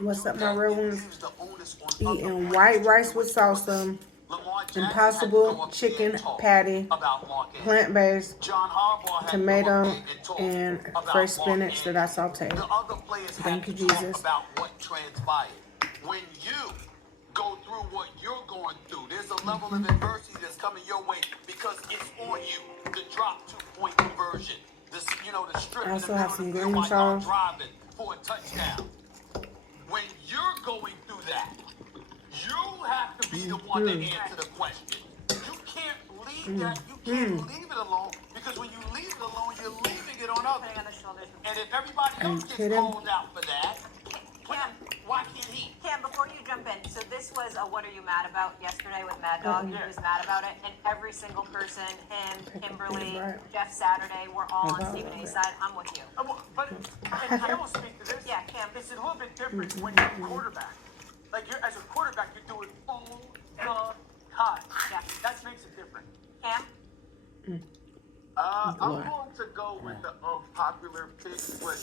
What's up, my real ones? Eating white rice with salsa, impossible chicken patty, plant-based, tomato, and fresh spinach that I sauteed. Thank you, Jesus. When you go through what you're going through, there's a level of adversity that's coming your way because it's on you. The drop 2-point conversion, the strip I in the also middle have of the some field green while y'all sauce. driving for a touchdown. When you're going through that, you have to be the one to answer the question. You can't leave that. You can't leave it alone because when you leave it alone, you're leaving it on others. And if everybody else gets called out for that, why can't he? Cam, before you jump in, so this was a what are you mad about yesterday with Mad Dog. He was mad about it, and every single person, him, Kimberly, Jeff Saturday, we're all on Stephen A's side. I'm with you. But and Cam will speak to this. Yeah, Cam. It's a little bit different when you're a quarterback. Like as a quarterback, you do it all the time. Yeah. That makes it different. Cam? I'm going to go with the unpopular pick, but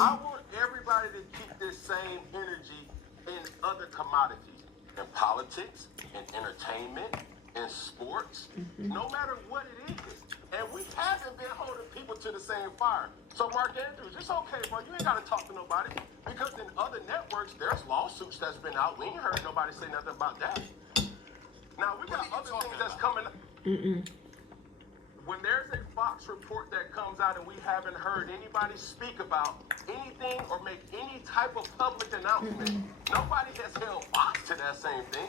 I want everybody to keep this same energy in other commodities, in politics, in entertainment, in sports, no matter what it is. And we haven't been holding people to the same fire. So Mark Andrews, it's okay, bro. You ain't got to talk to nobody because in other networks, there's lawsuits that's been out. We ain't heard nobody say nothing about that. Now, we got other things that's coming up. When there's a Fox report that comes out and we haven't heard anybody speak about anything or make any type of public announcement, nobody has held Fox to that same thing.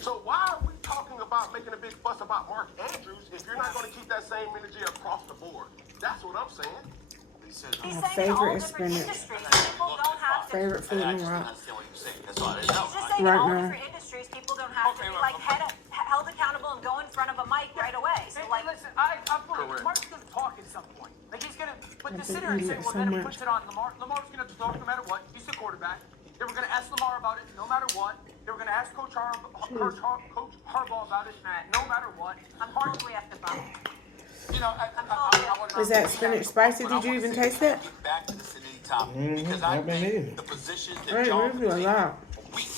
So why are we talking about making a big fuss about Mark Andrews if you're not going to keep that same energy across the board? That's what I'm saying. He's My saying in all favorite is different spinach. industries, people don't have to. Favorite food in the world. He's just saying Right in all now. different industries, people don't have to be like held accountable and go in front of a mic right away. So Hey, like, listen, I'm Correct. believe Mark's going to talk at some point. Like he's going to, but to I sit think here and we say, get well, so then it much. puts it on Lamar. Lamar's going to talk no matter what. He's the quarterback. They were going to ask Lamar about it no matter what. They were going to ask Coach Harbaugh about it no matter what. unfortunately, we have to bump. You know, Is that spinach spicy? Did you even taste it? Get back to the city topic because I I've been think eating. the positions I that ain't y'all really a lot. weak.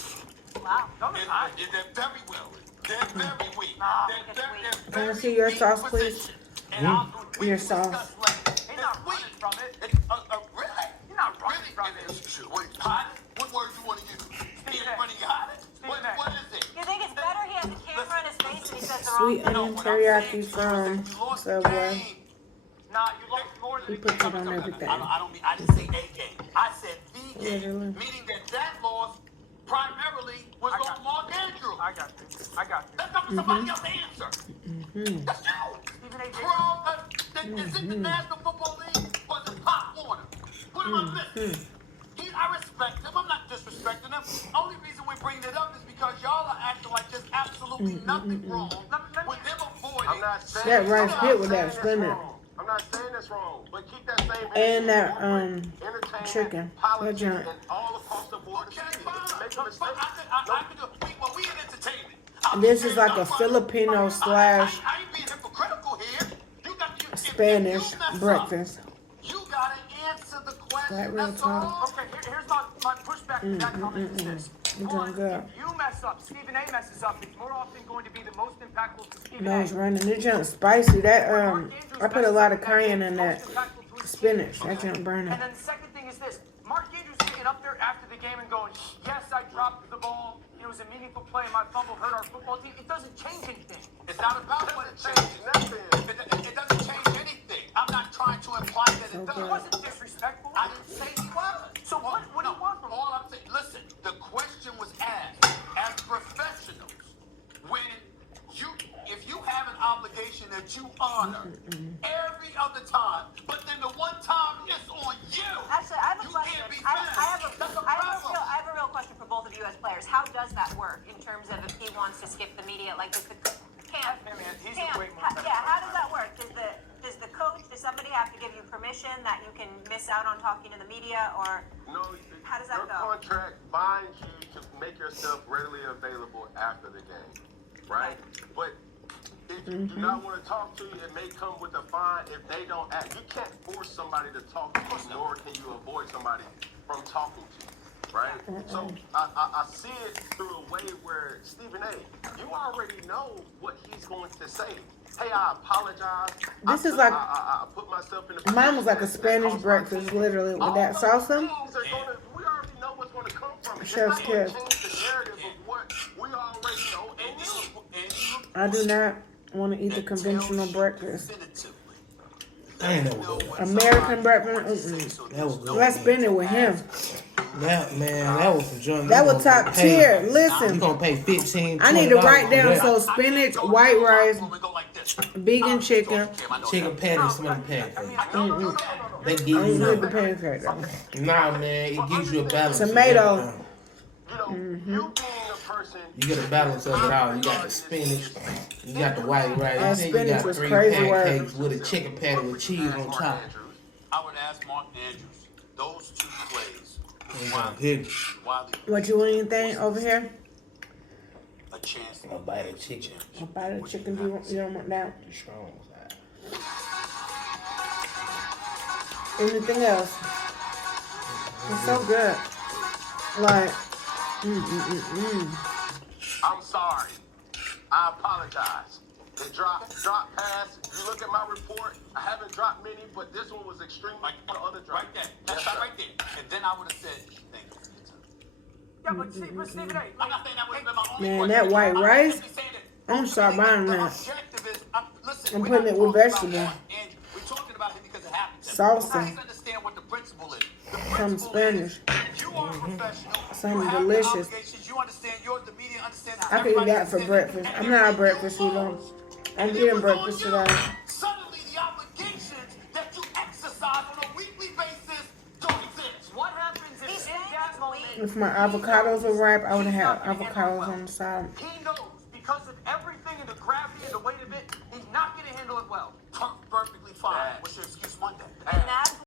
Wow. No, they're not. They're very well. They're very weak. Can I see your sauce, please? Your sauce. He's not running from it. Really? He's not running from it. Wait, hot? What word you want to use? He's running hot? What is it? You think it's better he has a camera in his face and he says the Sweet wrong onion teriyaki from Subway. Nah, you lost more than He puts it on everything. I didn't say a game. I said the game, Literally. meaning that loss primarily was on Mark Andrews. I got you. That's not for somebody else to answer. That's you. Stephen A. Is it the National Football League or is it Pop Warner? Put him on this. I respect him. I'm not disrespecting him. Only reason we're bringing it up is because y'all are acting like there's absolutely nothing wrong with them avoiding. I'm not saying That rice hit with that spinach. I'm not saying that's wrong, but keep that same And that entertainment, chicken. politics, That junk. and all across the board. Okay, Make a mistake. We in entertainment. This is like a Filipino slash I ain't being hypocritical here. You got to Spanish breakfast. You gotta answer the question. That real That's talk. all. Okay, here's my pushback to that comment is this. You're doing good. If you mess up, Stephen A. messes up, it's more often going to be the most impactful to Stephen Nose A. running. This junk spicy. That I put a lot of cayenne in that spinach. That junk burning. And then the second thing is this. Mark Andrews getting up there after the game and going, yes, I dropped the ball. It was a meaningful play. My fumble hurt our football team. It doesn't change anything. It's not about what it changes. It doesn't change anything. I'm not trying to imply that it It does. wasn't disrespectful. I didn't say he was. So what do you want from him? All I'm saying, listen, the question was asked as professionals. If you have an obligation that you honor every other time, but then the one time it's on you. Actually, I have a You question. can't be I That's a have a real question for both of you as players. How does that work in terms of if he wants to skip the media? Like, does the Cam? He's Cam, way more yeah. How does that work? Does the coach? Does somebody have to give you permission that you can miss out on talking to the media, or No, how does that your go? contract binds you to make yourself readily available after the game, right? But if you do not want to talk to you, it may come with a fine if they don't act. You can't force somebody to talk to you, nor can you avoid somebody from talking to you, right? right? So I see it through a way where Stephen A. You already know what he's going to say. Hey, I apologize. This is like I put myself in the mine was like a position Spanish that breakfast, literally, with that salsa. we already know what's going to come from. It's Chef's not going kiss. to change the narrative of what we already know and knew. I do not want to eat the conventional breakfast. I ain't never go. American breakfast. That was good. Let's spend it with him. That was some junk. That was top tier. You Listen, gonna pay $15. I need to write $20 down for so spinach, white rice, vegan chicken. that. Chicken patty, some of the pancakes. They give I you don't need the nothing. pancake though. Nah, man, it gives you a balance. of Tomato. everything. You being a person. You get a balance of it all. You got the spinach, you got the white rice, That and then you spinach got was 3 crazy pancakes work. with a chicken patty with cheese on top. I would ask Mark Andrews. Those two plays. What you want anything over here? A chance A bite of chicken. A bite of chicken. You don't want that? Strong side. Anything else? It's so good. Like, I'm sorry. I apologize. The drop pass. You look at my report. I haven't dropped many, but this one was extremely like the other drop. right there. That's right there. And then I would have said, thank you for your time. Yeah, but Stephen A. I'm not saying that would have been my only man, question. that white I'm rice, simply saying that I'm gonna start buying the that. objective is, listen, I'm we're putting not it with talking about vegetable. Mark Andrews. We're talking about him because it happened to him. Salsa. Please understand what the principle is. The Some principle Spanish. is you are a professional. Something you have delicious. The obligations. You understand. The media understands. I could eat that for breakfast. I'm not a breakfast eater. I'm eating breakfast today. Suddenly, the obligations that you exercise on a weekly basis don't exist. What happens if in that moment If my avocados were ripe, I would have had avocados on the side. he knows because of everything and the gravity and the weight of it, he's not going to handle it well? Perfectly fine. What's your excuse Monday? And that